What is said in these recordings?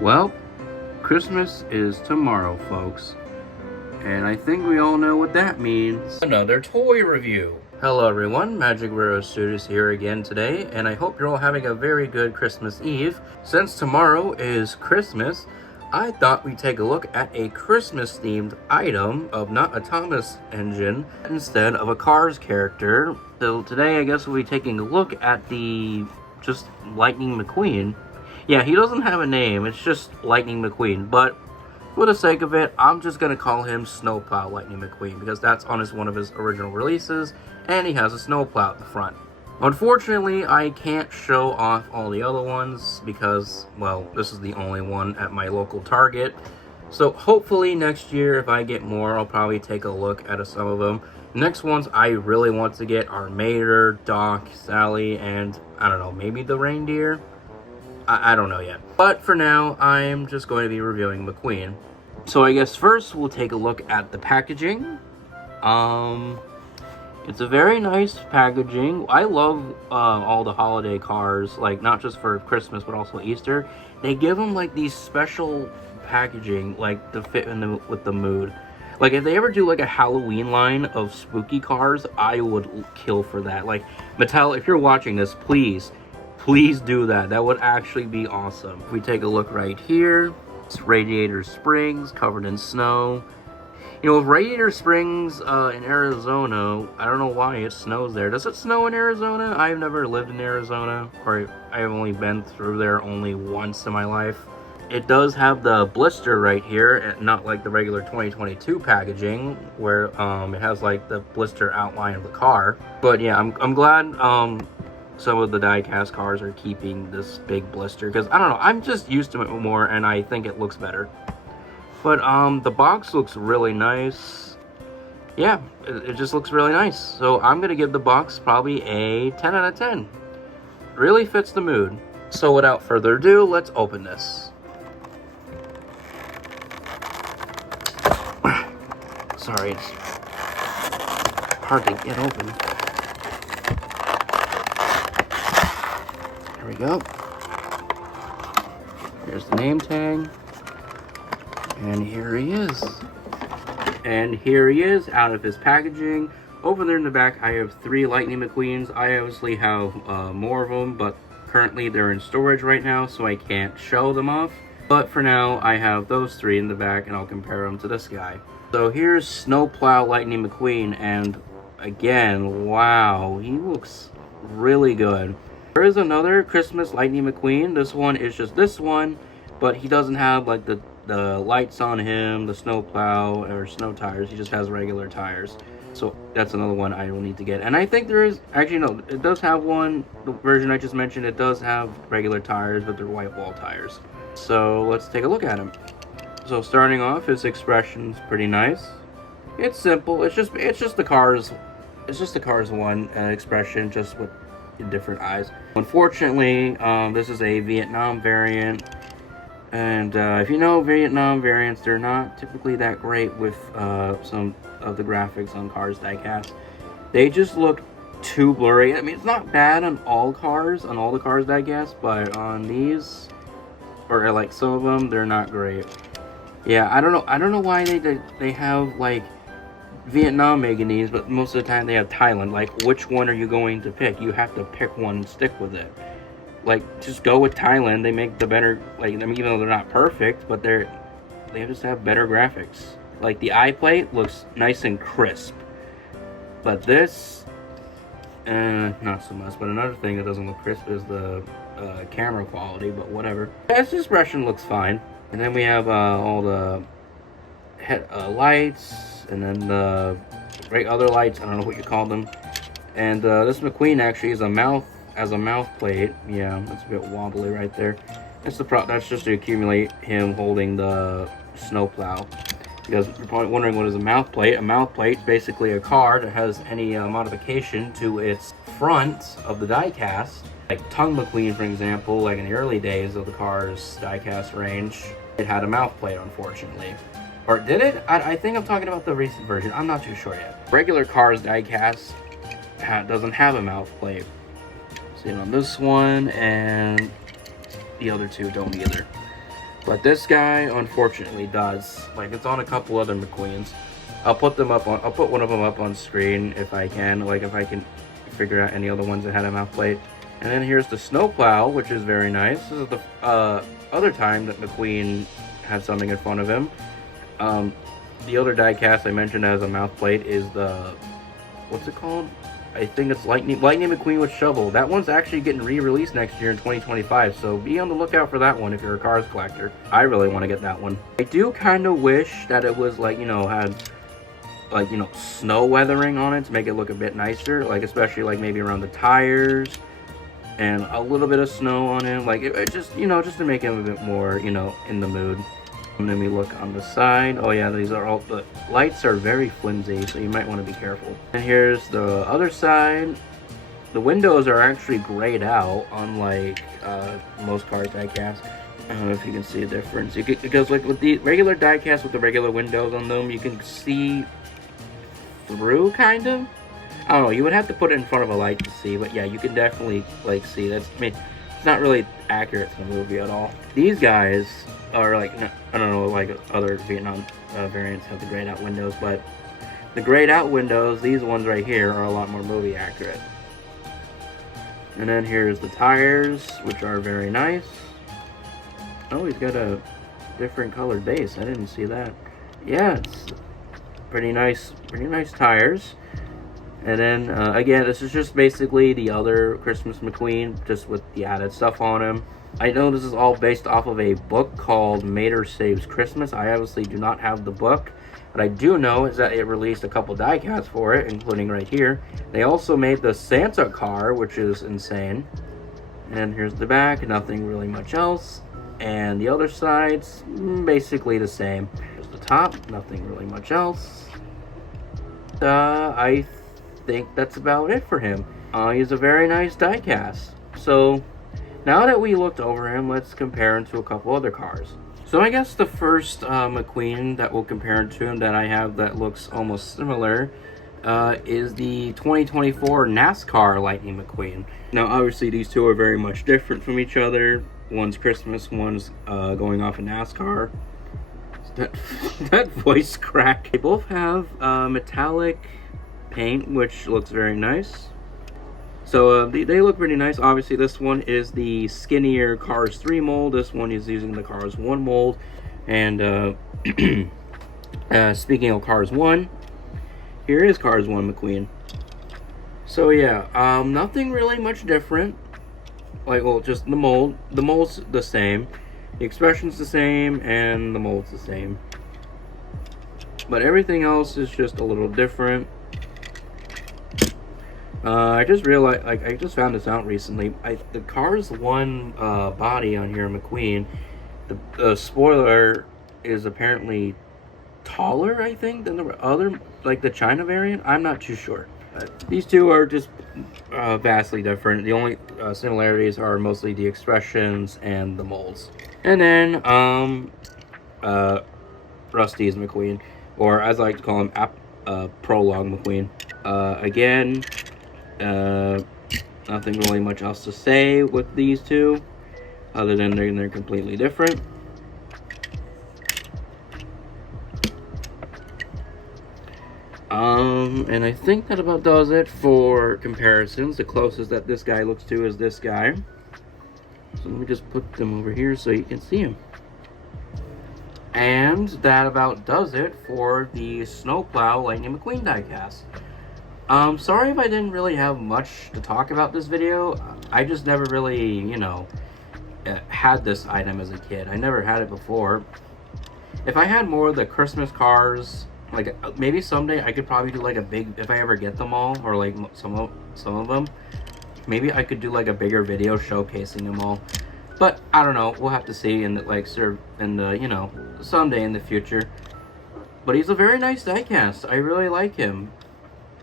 Well, Christmas is tomorrow, folks. And I think we all know what that means. Another toy review. Hello everyone, Magic Raro Studios here again today, and I hope you're all having a very good Christmas Eve. Since tomorrow is Christmas, I thought we'd take a look at a Christmas-themed item of not a Thomas engine, instead of a Cars character. So today I guess we'll be taking a look at the just Lightning McQueen. Yeah, he doesn't have a name, it's just Lightning McQueen, but for the sake of it, I'm just going to call him Snowplow Lightning McQueen, because that's on one of his original releases, and he has a snowplow at the front. Unfortunately, I can't show off all the other ones, because, well, this is the only one at my local Target. So hopefully next year, if I get more, I'll probably take a look at some of them. Next ones I really want to get are Mater, Doc, Sally, and, I don't know, maybe the reindeer? I don't know yet. But for now, I'm just going to be reviewing McQueen. So I guess first we'll take a look at the packaging. It's a very nice packaging. I love all the holiday cars, like not just for Christmas but also Easter. They give them like these special packaging, like to fit in with the mood. Like if they ever do like a Halloween line of spooky cars, I would kill for that. Like Mattel, if you're watching this, please do that. That would actually be awesome. If we take a look right here, it's Radiator Springs covered in snow. You know, with Radiator Springs in Arizona, I don't know why it snows there. Does it snow in Arizona? I've never lived in Arizona, or I've only been through there only once in my life. It does have the blister right here, not like the regular 2022 packaging, where it has like the blister outline of the car. But yeah, I'm glad some of the Diecast cars are keeping this big blister, because I don't know, I'm just used to it more and I think it looks better. But the box looks really nice. Yeah, it just looks really nice. So I'm gonna give the box probably a 10 out of 10. Really fits the mood. So without further ado, let's open this. Sorry, it's hard to get open. There we go. Here's the name tag. And here he is. And here he is out of his packaging. Over there in the back, I have 3 Lightning McQueens. I obviously have more of them, but currently they're in storage right now, so I can't show them off. But for now, I have those 3 in the back, and I'll compare them to this guy. So here's Snowplow Lightning McQueen, and again, wow, he looks really good. There is another Christmas Lightning McQueen. This one is just this one, but he doesn't have like the lights on him, the snowplow, or snow tires. He just has regular tires. So that's another one I will need to get. And I think there is, actually no, it does have one, the version I just mentioned, it does have regular tires, but they're white wall tires. So let's take a look at him. So starting off, his expression's pretty nice. It's simple. It's just the Cars. It's just the Cars 1 expression, just with different eyes. Unfortunately, this is a Vietnam variant. And if you know Vietnam variants, they're not typically that great with some of the graphics on Cars Diecast. They just look too blurry. I mean, it's not bad on all cars, on all the Cars Diecast, but on these, or like some of them, they're not great. Yeah, I don't know why they have like Vietnam making these, but most of the time they have Thailand. Like, which one are you going to pick? You have to pick one and stick with it. Like, just go with Thailand. They make the better, like, I mean, even though they're not perfect, but they just have better graphics. Like, the eye plate looks nice and crisp. But this, not so much. But another thing that doesn't look crisp is the camera quality, but whatever. His expression looks fine. And then we have all the lights, and then the other lights, I don't know what you call them. And this McQueen actually is a mouth plate. Yeah, that's a bit wobbly right there. That's just to accumulate him holding the snowplow. Because you're probably wondering, what is a mouth plate? A mouth plate is basically a car that has any modification to its front of the diecast. Like Tongue McQueen, for example, like in the early days of the Cars diecast range, it had a mouth plate, unfortunately. Or did it? I think I'm talking about the recent version. I'm not too sure yet. Regular Cars diecast doesn't have a mouth plate. See it on this one, and the other two don't either. But this guy unfortunately does. Like, it's on a couple other McQueens. I'll put one of them up on screen if I can. Like, if I can figure out any other ones that had a mouth plate. And then here's the Snowplow, which is very nice. This is the other time that McQueen had something in front of him. The other diecast I mentioned as a mouth plate is the, what's it called? I think it's Lightning McQueen with shovel. That one's actually getting re-released next year in 2025, so be on the lookout for that one if you're a Cars collector. I really want to get that one. I do kind of wish that it was like, you know, had like, you know, snow weathering on it to make it look a bit nicer, like especially like maybe around the tires and a little bit of snow on it, like it just, you know, just to make him a bit more, you know, in the mood. And then we look on the side. Oh yeah, these are all, the lights are very flimsy, so you might want to be careful. And here's the other side. The windows are actually grayed out, unlike most Cars diecast. I don't know if you can see a difference. Because like with the regular diecast with the regular windows on them, you can see through, kind of. I don't know, you would have to put it in front of a light to see, but yeah, you can definitely like see. That's, I mean, it's not really accurate to the movie at all. These guys are like, I don't know, like other Vietnam variants have the grayed out windows, but the grayed out windows, these ones right here, are a lot more movie accurate. And then here's the tires, which are very nice. Oh, he's got a different colored base. I didn't see that. Yeah, it's pretty nice tires. And then, again, this is just basically the other Christmas McQueen, just with the added stuff on him. I know this is all based off of a book called Mater Saves Christmas. I obviously do not have the book. What I do know is that it released a couple diecasts for it, including right here. They also made the Santa car, which is insane. And here's the back, nothing really much else. And the other side's basically the same. Here's the top, nothing really much else. I think that's about it for him. He's a very nice diecast. So now that we looked over him, let's compare him to a couple other cars. So I guess the first McQueen that we'll compare him to him that I have that looks almost similar is the 2024 NASCAR Lightning McQueen. Now obviously these two are very much different from each other. One's Christmas, one's going off of NASCAR. That voice crack. They both have metallic paint, which looks very nice. So they look pretty nice. Obviously this one is the skinnier Cars 3 mold. This one is using the Cars 1 mold. And speaking of Cars 1, here is Cars 1 McQueen. So yeah, nothing really much different. Like, well, just the mold. The mold's the same. The expression's the same, and the mold's the same. But everything else is just a little different. I just realized, like, I just found this out recently. The Cars 1 body on here, McQueen, the spoiler is apparently taller, I think, than the other, like the China variant. I'm not too sure. These two are just vastly different. The only similarities are mostly the expressions and the molds. And then, Rusty's McQueen, or as I like to call him, Prologue McQueen. Again, nothing really much else to say with these two, other than they're completely different. And I think that about does it for comparisons. The closest that this guy looks to is this guy. So let me just put them over here so you can see him. And that about does it for the Snowplow Lightning McQueen diecast. Sorry if I didn't really have much to talk about this video. I just never really, you know, had this item as a kid. I never had it before. If I had more of the Christmas cars, like maybe someday I could probably do like a big, if I ever get them all, or like some of them, maybe I could do like a bigger video showcasing them all. But I don't know, we'll have to see in the, like, you know, someday in the future. But he's a very nice diecast. I really like him.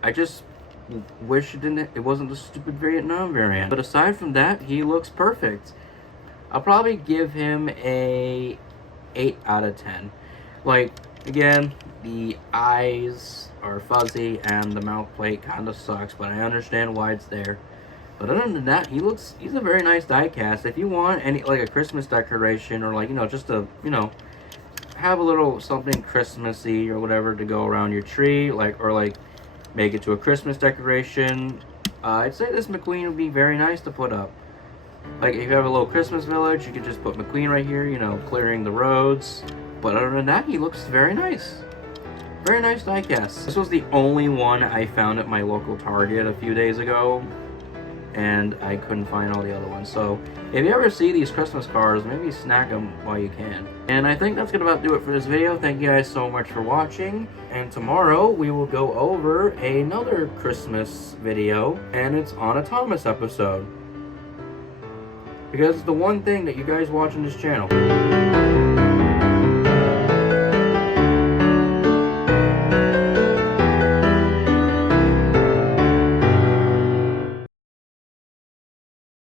I just wish it wasn't the stupid Vietnam variant. But aside from that, he looks perfect. I'll probably give him a 8 out of 10. Like, again, the eyes are fuzzy and the mouth plate kind of sucks, but I understand why it's there. But other than that, he's a very nice diecast. If you want any, like a Christmas decoration, or like, just to, have a little something Christmassy or whatever to go around your tree, or make it to a Christmas decoration, I'd say this McQueen would be very nice to put up. Like, if you have a little Christmas village, you could just put McQueen right here, clearing the roads. But other than that, he looks very nice. Very nice diecast. This was the only one I found at my local Target a few days ago, and I couldn't find all the other ones. So if you ever see these Christmas cars, maybe snag them while you can. And I think that's gonna about do it for this video. Thank you guys so much for watching, and tomorrow we will go over another Christmas video, and it's on a Thomas episode, because it's the one thing that you guys watch on this channel.